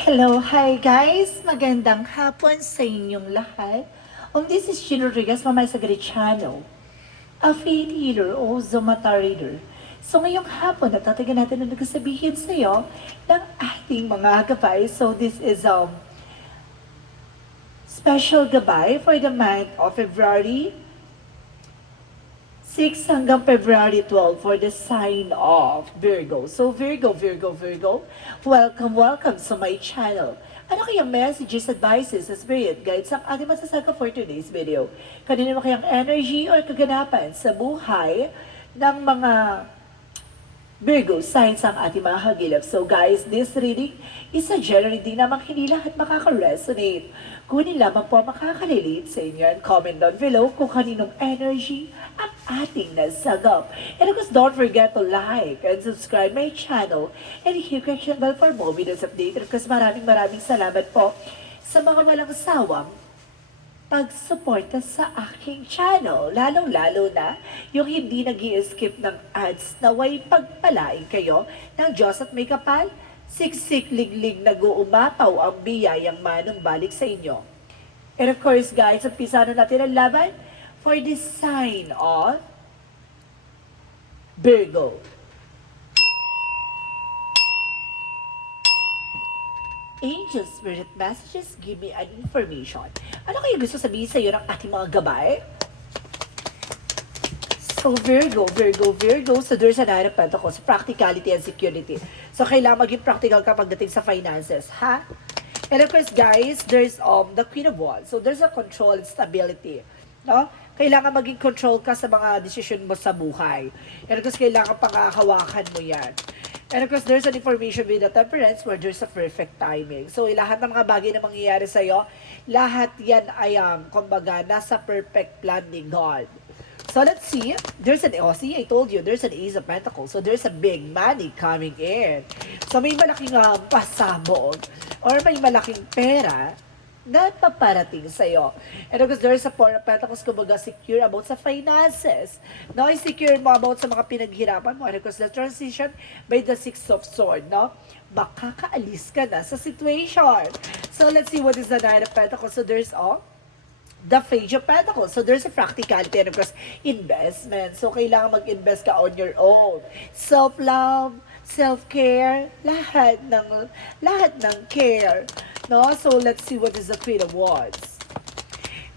Hello, hi guys! Magandang hapon sa inyong lahat. This is Gino Rodriguez from my Sagari channel, a faith healer o Zomata reader. So ngayong hapon, natatagan natin na nagsasabihin sa iyo ng ating mga gabay. So this is special gabay for the month of February 6 hanggang February 12 for the sign of Virgo. So Virgo, welcome sa my channel. Ano kayang messages, advices, spirit guides ang ating masasaka for today's video? Kanino kayang energy or kaganapan sa buhay ng mga Virgo signs ang ating mga hagilap. So guys, this reading is a general reading namang hindi lahat makaka-resonate. Kunin lamang po ang makaka-relate sa inyo and comment down below kung kaninong energy ang ating nasagap. And of course, don't forget to like and subscribe my channel and hit the bell for more videos updated. Of course, maraming salamat po sa mga walang sawang pagsuporta sa aking channel. Lalong-lalo na yung hindi nag skip ng ads na way pagpalain kayo ng Diyos at may kapal, siksik liglig nag-uumapaw ang biyayang manumbalik sa inyo. And of course guys, umpisa na natin ang laban for the sign of Virgo. Angel Spirit Messages, give me an information. Ano kayo gusto sabihin sa iyo ng ating mga gabay? So Virgo. So there's an Knight of Pentacles, practicality and security. So kailangan maging practical ka pagdating sa finances, ha? And of course guys, there's the Queen of Wands. So there's a control and stability. No? Kailangan maging control ka sa mga decision mo sa buhay. And of course, kailangan panghahawakan mo yan. And of course, there's an information with the Temperance where there's a perfect timing. So, lahat ng mga bagay na mangyayari sa'yo, lahat yan ay, kumbaga, nasa perfect plan ni God. So, let's see. There's an, see, I told you, there's an Ace of Pentacles. So, there's a big money coming in. So, may malaking pasabog or may malaking pera na paparating sa'yo. And of course, there's a Four of Pentacles, kumbaga secure about sa finances. No, secure mo about sa mga pinaghirapan mo. And of course, the transition by the Six of Swords, no? Makakaalis ka na sa situation. So, let's see what is the Nine of Pentacles. So, there's the Page of Pentacles. So, there's a practicality and of course, investment. So, kailangan mag-invest ka on your own. Self-love, self-care, lahat ng care. No? So, let's see what is the Queen of Wands.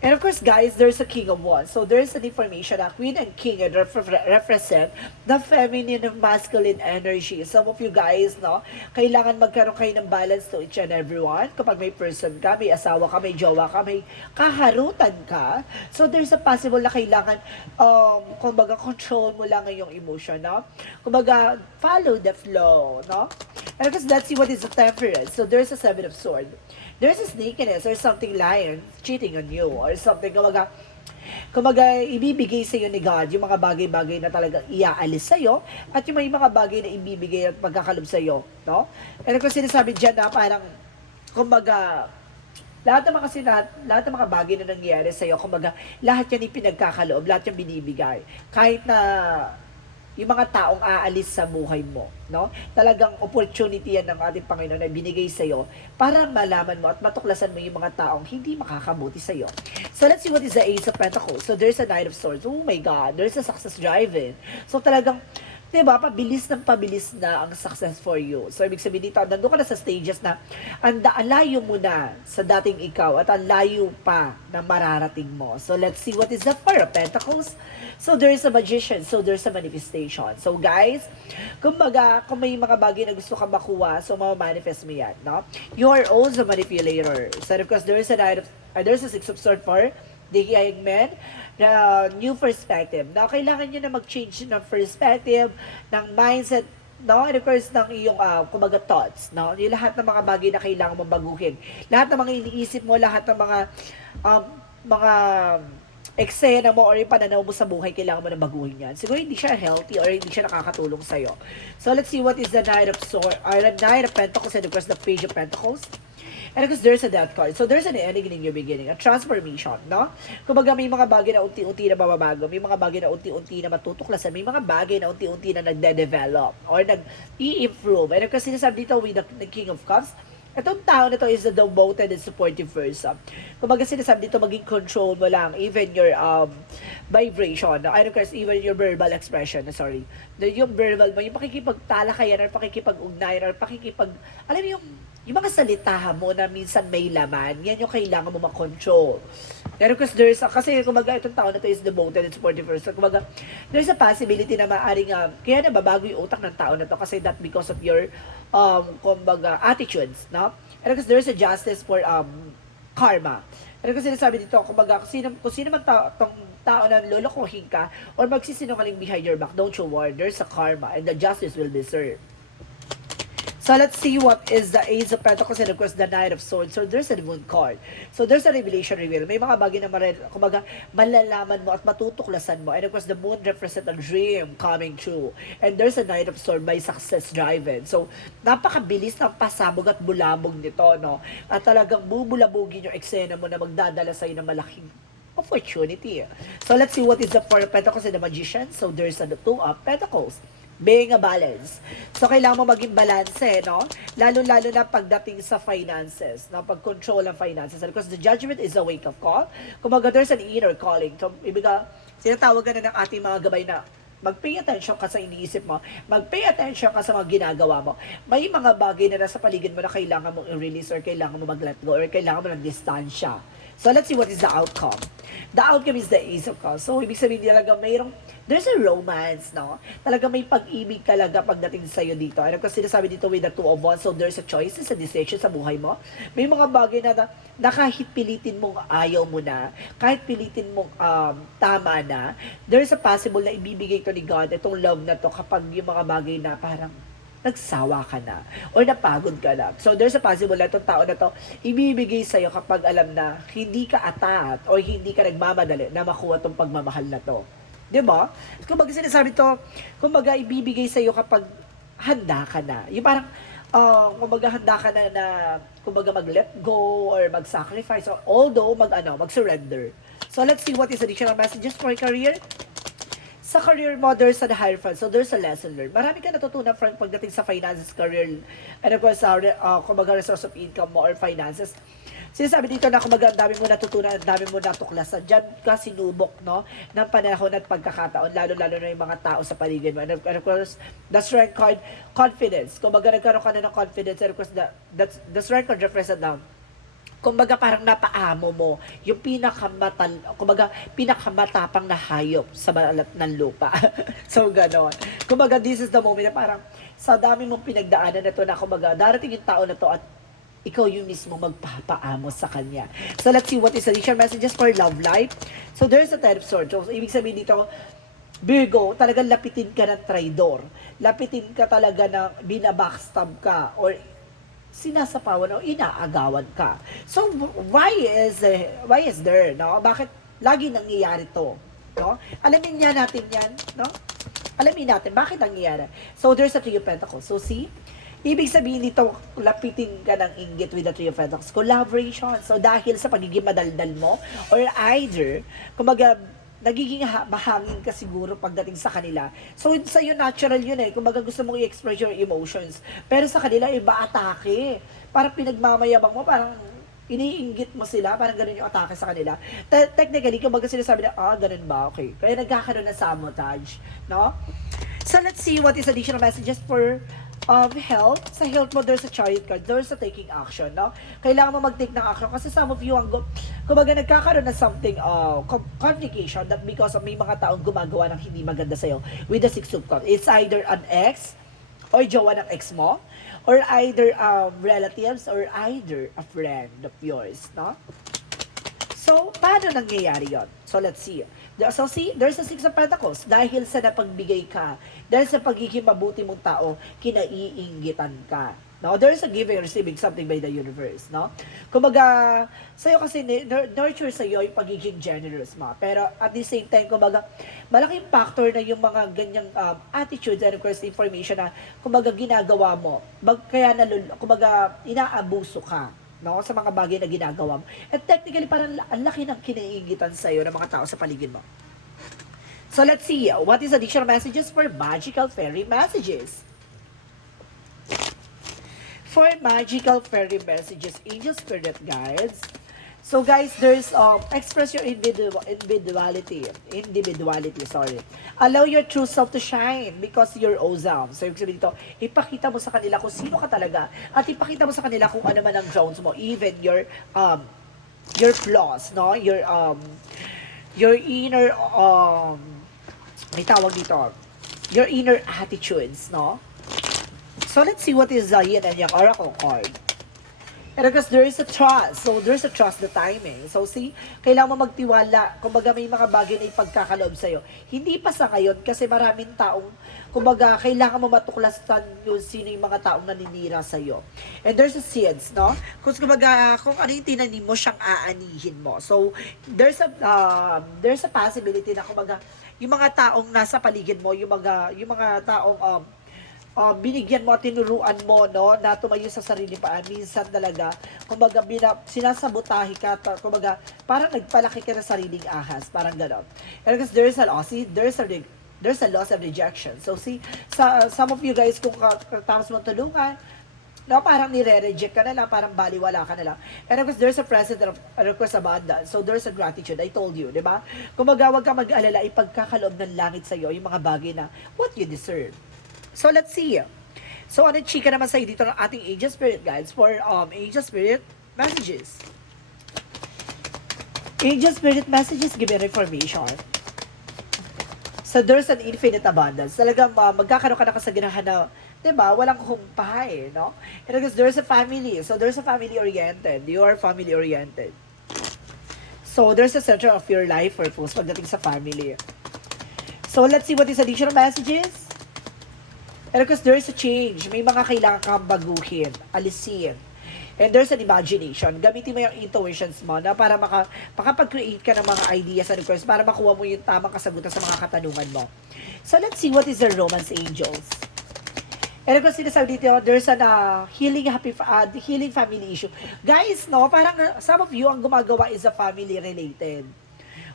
And of course, guys, there's a King of Wands. So, there's an information na Queen and King represent the feminine and masculine energy. Some of you guys, no, kailangan magkaroon kayo ng balance to each and everyone. Kapag may person ka, may asawa ka, may jowa ka, may kaharutan ka. So, there's a possible na kailangan, kumbaga, control mo lang ang iyong emotion, no? Kumbaga, follow the flow, no? And of course, let's see what is the Temperance. So, there's a Seven of Swords. There's a sneakiness or something lying, cheating on you, or something, kumbaga ibibigay sa iyo ni God yung mga bagay-bagay na talagang iaalis sa iyo at yung may mga bagay na ibibigay at magkakalob sa iyo, no? And kung sinasabi diyan na parang kumbaga lahat ng mga bagay na nangyayari sa iyo, kumbaga lahat yan ipinagkakaloob, lahat yan binibigay. Kahit na yung mga taong aalis sa buhay mo, no? Talagang opportunity yan ng ating Panginoon na binigay sa iyo para malaman mo at matuklasan mo yung mga taong hindi makakabuti sa iyo. So let's see what is the Ace of Pentacles. So there's a Knight of Swords. Oh my God, there's a success driving. So talagang, diba, pabilis na ang success for you. So, ibig sabihin dito, nandun ka na sa stages na layo mo na sa dating ikaw at ang layo pa na mararating mo. So, let's see what is the Four of Pentacles. So, there is a Magician. So, there's a manifestation. So, guys, kumbaga, kung may mga bagay na gusto ka makuha, so, ma-manifest mo yan, no? You are also a manipulator. So, of course, there is there's a Six of Swords for the young man, new perspective. Now, kailangan nyo na mag-change ng perspective, ng mindset, no? And of course, ng iyong, kumbaga, thoughts, no? Yung lahat ng mga bagay na kailangan mong baguhin. Lahat ng mga iniisip mo, lahat ng mga eksena mo or yung pananaw mo sa buhay, kailangan mo na baguhin yan. Siguro hindi siya healthy or hindi siya nakakatulong sa'yo. So, let's see what is the Knight of Swords, or the Knight of Pentacles, and of course, the Page of Pentacles. And because there's a death card. So there's an ending in your beginning, a transformation, no? Kumbaga may mga bagay na unti-unti na mababago, may mga bagay na unti-unti na matutuklasan, may mga bagay na unti-unti na nagde-develop or nag-i-improve. And kasi sinasabi dito with the King of Cups, Itong tao na to is a devoted and supportive person. Kumbaga sinasabi dito, maging control mo lang, even your vibration, no? I don't care, even your verbal expression, sorry. Yung verbal mo, yung pakikipagtalakayan, or pakikipag-ugnayan, or alam mo yung mga salitahan mo na minsan may laman, yan yung kailangan mo makontrol. Pero kasi kumbaga itong tao na to is devoted and supportive person. Kumbaga, there's a possibility na maaaring, kaya nababago yung utak ng tao na to kasi that because of your, kumbaga, attitudes, no? And because there's a justice for, karma. And kasi sinasabi dito, kumbaga, kung sino man tong tao na lolokohin ka or magsisinungaling behind your back, don't you worry, there's a karma and the justice will be served. So let's see what is the Ace of Pentacles and of course the Knight of Swords. So there's a Moon card. So there's a revelation reveal. May mga bagay na kumbaga malalaman mo at matutuklasan mo. And of course the Moon represents a dream coming true. And there's a Knight of Swords by success driven. So napakabilis ng pasabog at bulabog nito, no? At talagang bubulabugin yung eksena mo na magdadala sa'yo ng malaking opportunity. So let's see what is the Four of Pentacles and the Magician. So there's a Two of Pentacles. Being a balance. So, kailangan mo maging balance, no? Lalo-lalo na pagdating sa finances, no? Pag-control ng finances. Because the judgment is a wake-up call. Kumbaga, there's an inner calling. So, ibiga, sinatawag na ng ating mga gabay na mag-pay attention ka sa iniisip mo, mag-pay attention ka sa mga ginagawa mo. May mga bagay na nasa paligid mo na kailangan mong i-release or kailangan mo mag-let go or kailangan mo ng distansya. So, let's see what is the outcome. The outcome is the Ace of Cups. So, ibig sabihin talaga there's a romance, no? Talaga may pag-ibig talaga pagdating sa'yo dito. Ano kasi sinasabi dito with the Two of Wands, so there's a choice, a decision sa buhay mo. May mga bagay na kahit pilitin mong ayaw mo na, kahit pilitin mong tama na, there's a possible na ibibigay to ni God, itong love na to, kapag yung mga bagay na parang nagsawa ka na or napagod ka na. So there's a possible na itong tao na to ibibigay sa'yo kapag alam na hindi ka atat or hindi ka nagmamadali na makuha tong pagmamahal na to. Diba? Kumbaga sinasabi to, kumbaga ibibigay sa'yo kapag handa ka na. Yung parang, kumbaga handa ka na kumbaga mag-let go or mag-sacrifice or although mag-surrender. So let's see what is additional messages for career. Sa career mo, there's a Hierophant. So, there's a lesson learned. Marami ka natutunan from pagdating sa finances, career, and of course, kumbaga, resource of income mo or finances. Sinasabi dito na kumbaga, ang dami mo natutunan, ang dami mo natuklasan. Diyan ka sinubok, no, ng panahon at pagkakataon, lalo-lalo na yung mga tao sa paligid mo. And of course, the Strength card, confidence. Kumbaga, nagkaroon ka na ng confidence. And of course, the Strength card represent now, kumbaga parang napaamo mo yung pinakamatapang na hayop sa balat ng lupa. So, ganon. Kumbaga, this is the moment na parang sa dami mong pinagdaanan na to na kumbaga, darating yung tao na to at ikaw yung mismo magpapaamo sa kanya. So, let's see what is additional messages for love life. So, there's a Ten of Swords. So, ibig sabihin dito, Virgo, talagang lapitin ka ng traidor. Lapitin ka talaga ng binabackstab ka or sinasapawan o inaagawan ka. So, why is there, no? Bakit lagi nangyayari to, no? Alamin niya natin yan, no? Alamin natin, bakit nangyayari? So, there's a Three of Pentacles. So, see? Ibig sabihin dito, lapitin ka ng inggit with the Three of Pentacles. Collaboration. So, dahil sa pagiging madaldal mo, or either, kumbaga, nagiging mahangin ka siguro pagdating sa kanila. So, sa'yo natural yun eh. Kung baga gusto mong i-express your emotions. Pero sa kanila, iba atake. Parang pinagmamayabang mo, parang iniinggit mo sila, parang ganun yung atake sa kanila. Technically, kung baga sinasabi na, ganun ba? Okay. Kaya nagkakaroon ng sabotage. No? So, let's see what is additional messages for health. Sa health mo, there's a Chariot card. There's a taking action, no? Kailangan mo mag-take ng action kasi some of you, kumbaga nagkakaroon na something, complication that because of may mga taong gumagawa ng hindi maganda sa'yo with the Six of Cups. It's either an ex or jowa ng ex mo or either relatives or either a friend of yours, no? So, paano nangyayari yon? So, let's see. So, see, there's a Six of Pentacles. Dahil sa napagbigay ka, dahil sa pagiging mabuti mong tao, kinaiinggitan ka. No? There's a giving and receiving something by the universe. No? Kumbaga, sa'yo kasi, nurture sa'yo yung pagiging generous mo. Pero at the same time, kumbaga, malaking factor na yung mga ganyang attitudes and of course, information na, kumbaga, ginagawa mo. Kaya, kumbaga, inaabuso ka. No, sa mga bagay na ginagawa mo. And technically, parang ang laki ng kiniingitan sa'yo ng mga tao sa paligid mo. So, let's see. What is additional messages for magical fairy messages? For magical fairy messages, angel spirit guides. So guys, there's express your individuality, sorry. Allow your true self to shine because you're awesome. So yung sabihin dito, ipakita mo sa kanila kung sino ka talaga at ipakita mo sa kanila kung ano man ang grounds mo, even your flaws, no? Your inner may tawag dito, your inner attitudes, no? So let's see what is Yin and Yang Oracle card. And because there is a trust. So, there's a trust the timing. So, see, kailangan mo magtiwala. Kumbaga, may mga bagay na ipagkakaloob sa'yo. Hindi pa sa ngayon kasi maraming taong, kumbaga, kailangan mo matuklasan yung sino yung mga taong naninira sa'yo. And there's a seeds, no? Kumbaga, kung ano yung tinanim mo, siyang aanihin mo. So, there's a possibility na, kumbaga, yung mga taong nasa paligid mo, yung mga taong, binigyan mo at tinuruan mo, no, na tumayo sa sarili pa. Minsan talaga, kumbaga, sinasabotahe ka, kumbaga, parang nagpalaki ka ng sariling ahas, parang gano'n. And because there's a loss of rejection. So, see, some of you guys, kung tapos mo tulungan, no, parang nire-reject ka na lang, parang baliwala ka na lang. And of course, there's a present of a request abundance. So, there's a gratitude. I told you, di ba? Kumbaga, huwag ka mag-alala, ipagkakaloob ng langit sa'yo, yung mga bagay na what you deserve. So, let's see. So, ano chika naman sa'yo dito ng ating Angel Spirit Guides for Angel Spirit Messages. Angel Spirit Messages, give me information. So, there's an infinite abundance. Talagang magkakaroon ka na kasaganahan na, diba, walang humpay, no? And because there's a family. So, there's a family-oriented. You are family-oriented. So, there's a center of your life purpose pagdating sa family. So, let's see what is additional messages. And because there's a change, may mga kailangan kang baguhin, alisin. And there's an imagination. Gamitin mo yung intuitions mo na para makapag-create ka ng mga ideas and requests para makuha mo yung tamang kasagutan sa mga katanungan mo. So, let's see what is the romance angels. And because sinasabi dito, there's an healing family issue. Guys, no, parang some of you ang gumagawa is a family related.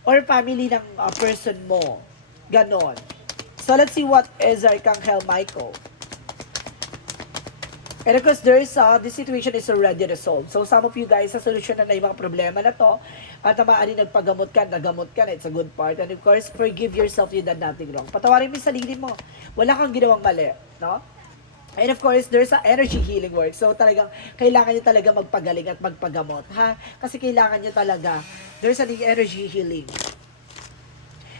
Or family ng person mo. Ganon. So, let's see what is Archangel Michael. And of course, this situation is already resolved. So, some of you guys, sa solusyon na yung mga problema na to, at maaari nagamot ka na, it's a good part. And of course, forgive yourself, you done nothing wrong. Patawarin mo yung sarili mo. Wala kang ginawang mali, no? And of course, there's a energy healing work. So, talagang, kailangan nyo talaga magpagaling at magpagamot, ha? Kasi kailangan nyo talaga, there's an energy healing.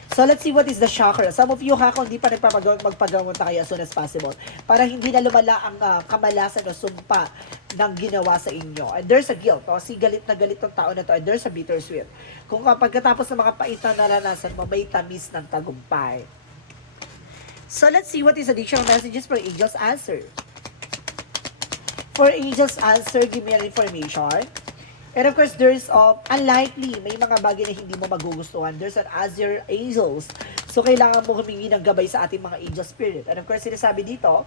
So, let's see what is the chakra. Some of you, ha, kung hindi pa magpagamot na kayo as soon as possible. Para hindi na lumala ang kamalasan o sumpa ng ginawa sa inyo. And there's a guilt. O, si galit na galit ng tao na to. And there's a bittersweet. Kung pagkatapos ng mga pait na naranasan mo, may tamis ng tagumpay. So, let's see what is additional messages for Angel's Answer. For Angel's Answer, give me an information. And of course, there's unlikely, may mga bagay na hindi mo magugustuhan. There's an Azure Angels. So, kailangan mo humingi ng gabay sa ating mga angel spirit. And of course, sinasabi dito,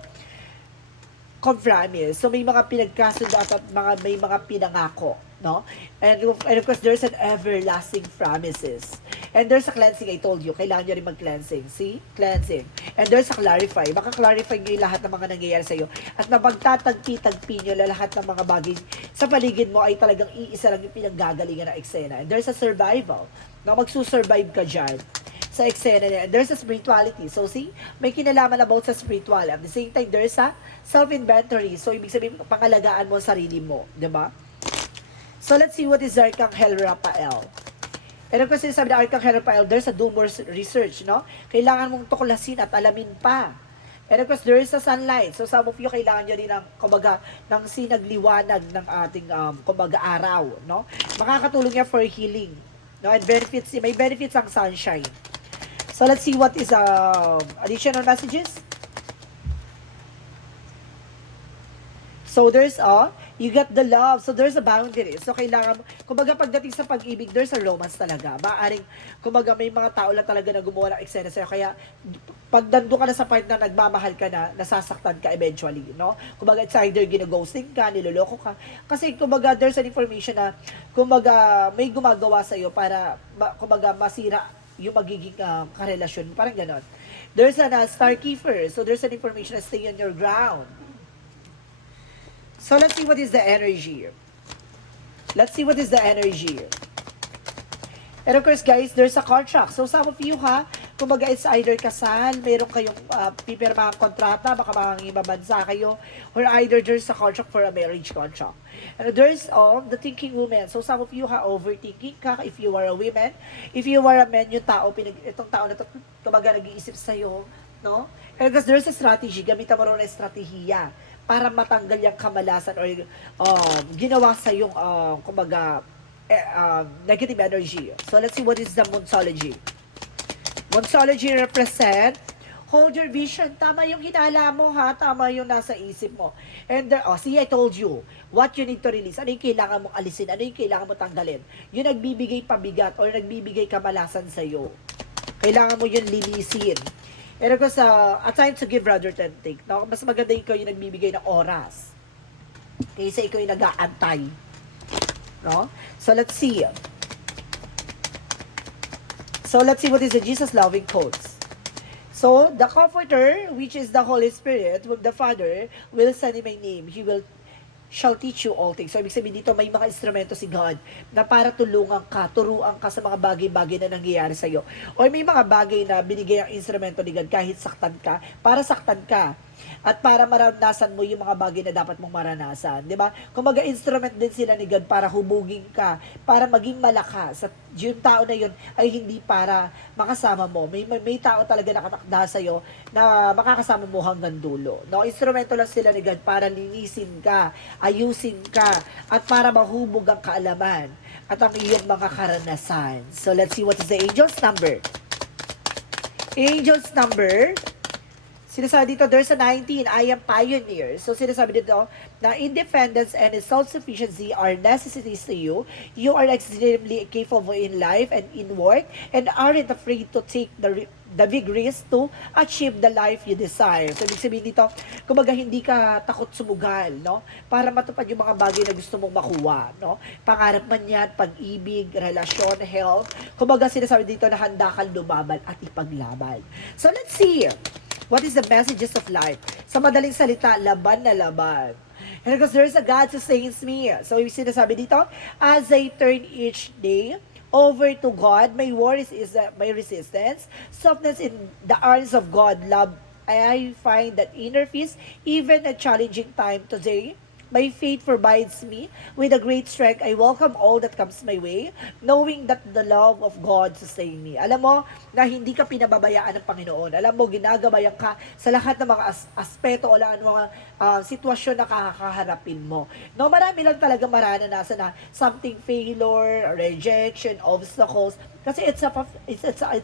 compromise. So, may mga pinagkasundo at may mga pinangako, no? And of course, there's an everlasting promises. And there's a cleansing, I told you. Kailangan nyo rin mag-cleansing. See? Cleansing. And there's a clarify. Maka-clarify nyo yung lahat ng mga nangyayari sa'yo. At na magtatagpi-tagpi nyo lahat ng mga bagay sa paligid mo ay talagang iisa lang yung pinanggagalingan ng eksena. And there's a survival. Na magsusurvive ka dyan sa eksena niya. And there's a spirituality. So, see? May kinalaman about sa spiritual. At the same time, there's a self-inventory. So, ibig sabihin, pangalagaan mo ang sarili mo. Diba? So, let's see what is Archangel Raphael. And of course, sinasabi na Archangel Raphael, there's a do more research, no? Kailangan mong tuklasin at alamin pa. And of course, there is a sunlight. So, some of you, kailangan nyo rin ng, kumbaga, ng sinagliwanag ng ating, kumbaga, araw, no? Makakatulong niya for healing. No? And benefits, may benefits ang sunshine. So, let's see what is additional messages. So, there's you got the love. So, there's a boundary. So, kailangan, kumbaga, pagdating sa pag-ibig, there's a romance talaga. Maaring, kumbaga, may mga tao lang talaga na gumawa ng eksena sa'yo. Kaya, pag nandun ka na sa part na nagmamahal ka na, nasasaktan ka eventually, no? Kumbaga, it's either gina-ghosting ka, niloloko ka. Kasi, kumbaga, there's an information na, kumbaga, may gumagawa sa'yo para, kumbaga, masira yung magiging karelasyon. Parang ganon. There's a star keeper. So, there's an information na stay on your ground. So let's see what is the energy. Let's see what is the energy. And of course, guys, there's a contract. So some of you, ha, kumbaga it's either kasal, meron kayong pipirmahang kontrata, baka mga ibang bansa kayo, or either there's a contract for a marriage contract. And there's the thinking woman. So some of you, ha, overthinking ka if you are a woman. If you are a man, yung tao, itong tao na to, kumbaga nag-iisip sa'yo, no? And because there's a strategy, gamitan mo rin na estratehiya para matanggal yung kamalasan or ginawa sa yung, kumbaga, negative energy. So let's see what is the Monsology. Monsology represent, hold your vision. Tama yung hinala mo, ha? Tama yung nasa isip mo. And see, I told you, what you need to release. Ano yung kailangan mong alisin? Ano yung kailangan mong tanggalin? Yung nagbibigay pabigat or nagbibigay kamalasan sa'yo. Kailangan mo yun linisin. And of course, a time to give rather than take. No? Mas maganda ikaw yung nagbibigay ng oras. Kaysa ikaw yung nag-aantay. No? So let's see. So let's see what is the Jesus loving quotes. So the Comforter, which is the Holy Spirit, with the Father, will send in my name. He shall teach you all things. So ibig sabihin dito may mga instrumento si God na para tulungan ka, turuan ka sa mga bagay-bagay na nangyayari sa iyo. O may mga bagay na binigay ang instrumento ni God kahit saktan ka, para saktan ka. At para maranasan mo yung mga bagay na dapat mong maranasan. Di ba? Kumaga instrument din sila ni God para hubugin ka, para maging malakas. At yung tao na yun ay hindi para makasama mo. May tao talaga nakatakda sa'yo na makakasama mo hanggang dulo. No? Instrumento lang sila ni God para linisin ka, ayusin ka, at para mahubog ang kaalaman at ang iyong mga karanasan. So let's see what is the angel's number. Angel's number, sinasabi dito, there's a 19, I am pioneer. So, sinasabi dito, na independence and self-sufficiency are necessities to you. You are extremely capable in life and in work and aren't afraid to take the big risk to achieve the life you desire. So, ibig sabihin dito, kumbaga hindi ka takot sumugal, no? Para matupad yung mga bagay na gusto mong makuha, no? Pangarap man yan, pag-ibig, relasyon, health. Kumbaga, sinasabi dito na handa kang lumaban at ipaglaban. So, let's see. What is the messages of life? Sa madaling salita, laban na laban. And because there is a God sustains me. So, yung sinasabi dito, as I turn each day over to God, my worries is my resistance, softness in the arms of God, love, I find that inner peace, even a challenging time today. My faith provides me with a great strength. I welcome all that comes my way, knowing that the love of God sustains me. Alam mo na hindi ka pinababayaan ng Panginoon. Alam mo, ginagabayan ka sa lahat ng mga aspeto o lahat ng mga sitwasyon na kakaharapin mo. No, marami lang talaga maranasan na something failure, rejection, obstacles, kasi it's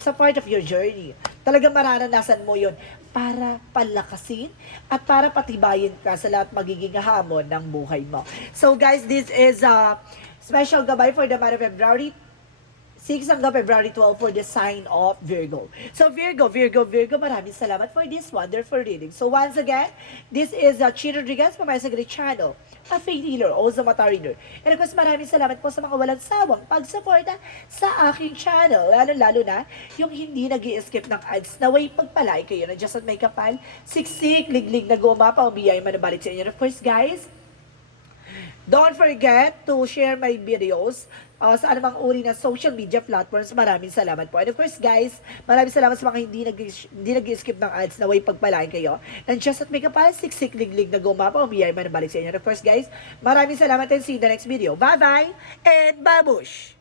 a part of your journey. Talagang maranasan mo yon para palakasin at para patibayin ka sa lahat magiging hamon ng buhay mo. So guys, this is a special gabay for the month of February 6 hanggang February 12 for the sign of Virgo. So Virgo, maraming salamat for this wonderful reading. So once again, this is Chino Rodriguez from my Sagre channel, a faith healer, also mata reader. And of course, maraming salamat po sa mga walang sawang pagsuporta sa aking channel. Lalo na yung hindi nag-i-skip ng ads na way pagpalay kayo na just at may kapal, siksik, liglig na gumapa, umiyay manabalik sa inyo. And of course, guys, don't forget to share my videos sa anumang uri na social media platforms. Maraming salamat po. And of course, guys, maraming salamat sa mga hindi nag-skip ng ads na way pagpalain kayo. And just at may kapal, siksik, liglig na gumapa, umiyay manabalik sa inyo. And of course, guys, maraming salamat and see you in the next video. Bye-bye and babush!